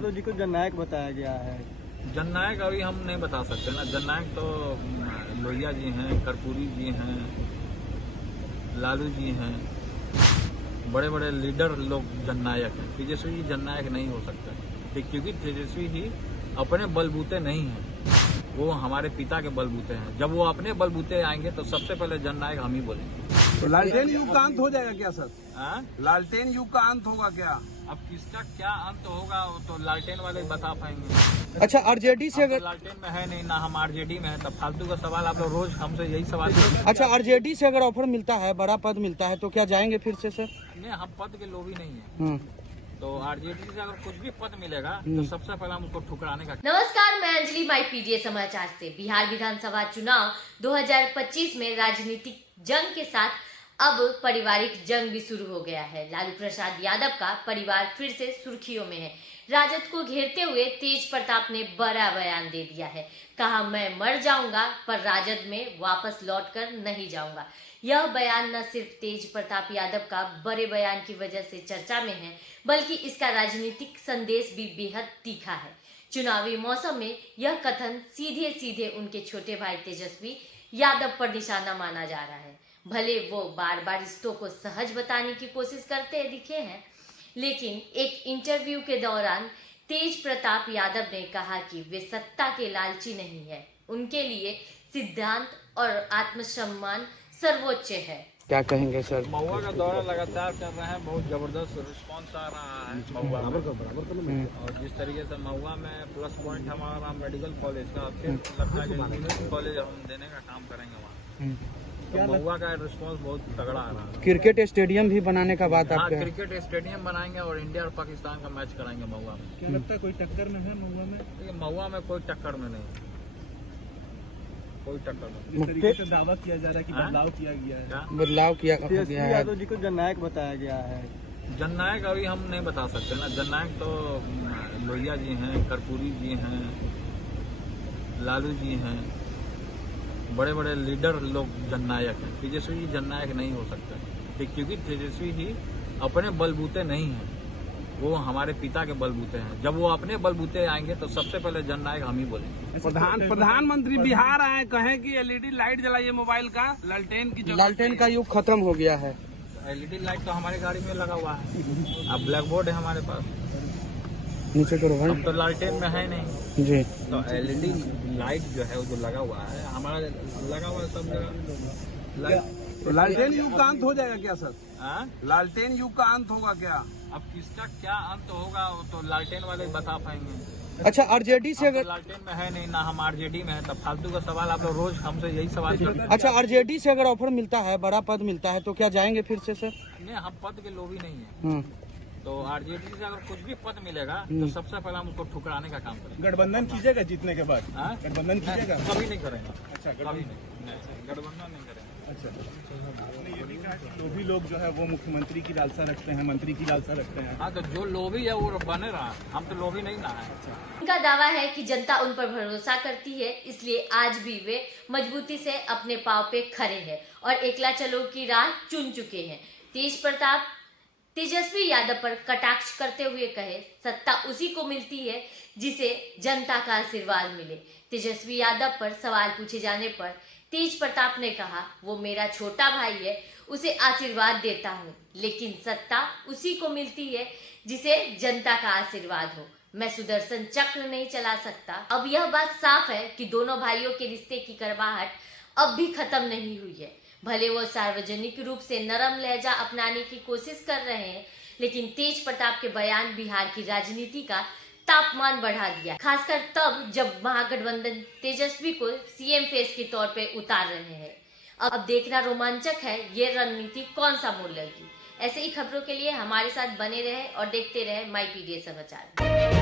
यादव जी को जननायक बताया गया है। जननायक अभी हम नहीं बता सकते ना। जननायक तो लोहिया जी हैं, कर्पूरी जी हैं, लालू जी हैं, बड़े बड़े लीडर लोग जननायक हैं। तेजस्वी जी जननायक नहीं हो सकते, ठीक, क्योंकि तेजस्वी जी अपने बलबूते नहीं हैं, वो हमारे पिता के बलबूते हैं। जब वो अपने बलबूते आएंगे तो सबसे पहले जननायक हम ही बोलेंगे। तो लालटेन युग का अंत हो जाएगा क्या सर? लालटेन युग का अंत होगा क्या? अब किसका क्या अंत होगा वो तो लालटेन वाले बता पाएंगे। अच्छा, आरजेडी से अगर लालटेन में है नहीं ना, हम आरजेडी में है, तब फालतू का सवाल आप लोग रोज हमसे यही सवाल। अच्छा, आरजेडी से अगर ऑफर मिलता है, बड़ा पद मिलता है, तो क्या जाएंगे फिर से सर? नहीं, हम पद के लोभी नहीं है। तो आरजेडी से अगर कुछ भी पद मिलेगा तो सबसे पहले हम उसको ठुकराने का। नमस्कार, मैं अंजलि, माई पीडीए समाचार से। बिहार विधानसभा चुनाव 2025 में राजनीतिक जंग के साथ अब पारिवारिक जंग भी शुरू हो गया है। लालू प्रसाद यादव का परिवार फिर से सुर्खियों में है। राजद को घेरते हुए तेज प्रताप ने बड़ा बयान दे दिया है। कहा, मैं मर जाऊंगा पर राजद में वापस लौटकर नहीं जाऊंगा। यह बयान न सिर्फ तेज प्रताप यादव का बड़े बयान की वजह से चर्चा में है, बल्कि इसका राजनीतिक संदेश भी बेहद तीखा है। चुनावी मौसम में यह कथन सीधे सीधे उनके छोटे भाई तेजस्वी यादव पर निशाना माना जा रहा है। भले वो बार बार रिश्तों को सहज बताने की कोशिश करते दिखे हैं, लेकिन एक इंटरव्यू के दौरान तेज प्रताप यादव ने कहा कि वे सत्ता के लालची नहीं है, उनके लिए सिद्धांत और आत्मसम्मान सर्वोच्च है। क्या कहेंगे सर? महुआ का दौरा लगातार कर रहे हैं, बहुत जबरदस्त रिस्पांस आ रहा है महुआ में। और जिस तरीके से महुआ में प्लस पॉइंट हमारा मेडिकल कॉलेज का, फिर लगता है कि इंजीनियरिंग कॉलेज हम देने का काम करेंगे वहाँ। तो महुआ का रिस्पांस बहुत तगड़ा आ रहा है। क्रिकेट स्टेडियम भी बनाने का बात हाँ, आपके? क्रिकेट स्टेडियम बनाएंगे और इंडिया और पाकिस्तान का मैच कराएंगे महुआ में। क्या लगता है कोई टक्कर में है महुआ में? देखिए, महुआ में कोई टक्कर में नहीं, कोई टक्कर नहीं। जिस तरीके से दावा किया जा रहा है कि बदलाव किया गया है, बदलाव किया तेजस्वी गया है। यादव जी को जननायक बताया गया है। जननायक अभी हम नहीं बता सकते ना। जननायक तो लोहिया जी हैं, कर्पूरी जी हैं, लालू जी हैं, बड़े बड़े लीडर लोग जननायक हैं। तेजस्वी जी जननायक नहीं हो सकते, ठीक, क्योंकि तेजस्वी जी अपने बलबूते नहीं हैं, वो हमारे पिता के बलबूते हैं। जब वो अपने बलबूते आएंगे तो सबसे पहले जननायक हम ही बोलेंगे। प्रधानमंत्री बिहार आए, कहें कि एलईडी लाइट जलाइए मोबाइल का, लालटेन की लालटेन का युग खत्म हो गया है। एलईडी लाइट तो हमारी गाड़ी में लगा हुआ है, अब ब्लैक बोर्ड है हमारे पास। नीचे करो भाई। हम तो लालटेन में है नहीं जी। तो एलईडी लाइट जो है वो जो लगा हुआ है हमारा, लगा हुआ है सब जगह। तो लालटेन युग का अंत हो जाएगा क्या सर? लालटेन युग का अंत होगा क्या? अब किसका क्या अंत होगा वो तो लालटेन वाले बता पाएंगे। अच्छा, आरजेडी से अगर लालटेन में है नहीं ना, हम आरजेडी में है, तब फालतू का सवाल आप लोग रोज हमसे यही सवाल करते हैं। अच्छा, आरजेडी से अगर ऑफर मिलता है, बड़ा पद मिलता है, तो क्या जाएंगे फिर से सर? नहीं, हम पद के लोभी नहीं है। तो आरजेडी से अगर कुछ भी पद मिलेगा तो सबसे पहले हम उसको ठुकराने का काम करेंगे। गठबंधन कीजिएगा जीतने के बाद? गठबंधन कीजिएगा? कभी नहीं करेंगे। अच्छा, कभी नहीं, गठबंधन नहीं करेंगे। अच्छा, आपने ये भी कहा कि लोभी लोग जो है वो मुख्यमंत्री की लालसा रखते हैं, मंत्री की लालसा रखते हैं। हाँ, तो जो लोभी है वो बने रहा, हम तो लोभी नहीं ना है। उनका दावा है कि जनता उन पर भरोसा करती है, इसलिए आज भी वे मजबूती से अपने पांव पे खड़े हैं और एकला चलो की राह चुन चुके हैं। तेज प्रताप तेजस्वी यादव पर कटाक्ष करते हुए कहे, सत्ता उसी को मिलती है जिसे जनता का आशीर्वाद मिले। तेजस्वी यादव पर सवाल पूछे जाने पर तेज प्रताप ने कहा, वो मेरा छोटा भाई है, उसे आशीर्वाद देता हूँ, लेकिन सत्ता उसी को मिलती है जिसे जनता का आशीर्वाद हो। मैं सुदर्शन चक्र नहीं चला सकता। अब यह बात साफ है कि दोनों भाइयों के रिश्ते की कड़वाहट अब भी खत्म नहीं हुई है। भले वो सार्वजनिक रूप से नरम लहजा अपनाने की कोशिश कर रहे हैं, लेकिन तेज प्रताप के बयान बिहार की राजनीति का तापमान बढ़ा दिया, खासकर तब जब महागठबंधन तेजस्वी को सीएम फेस के तौर पे उतार रहे हैं। अब देखना रोमांचक है ये रणनीति कौन सा मोड़ लेगी। ऐसे ही खबरों के लिए हमारे साथ बने रहे और देखते रहे माई पीडीए समाचार।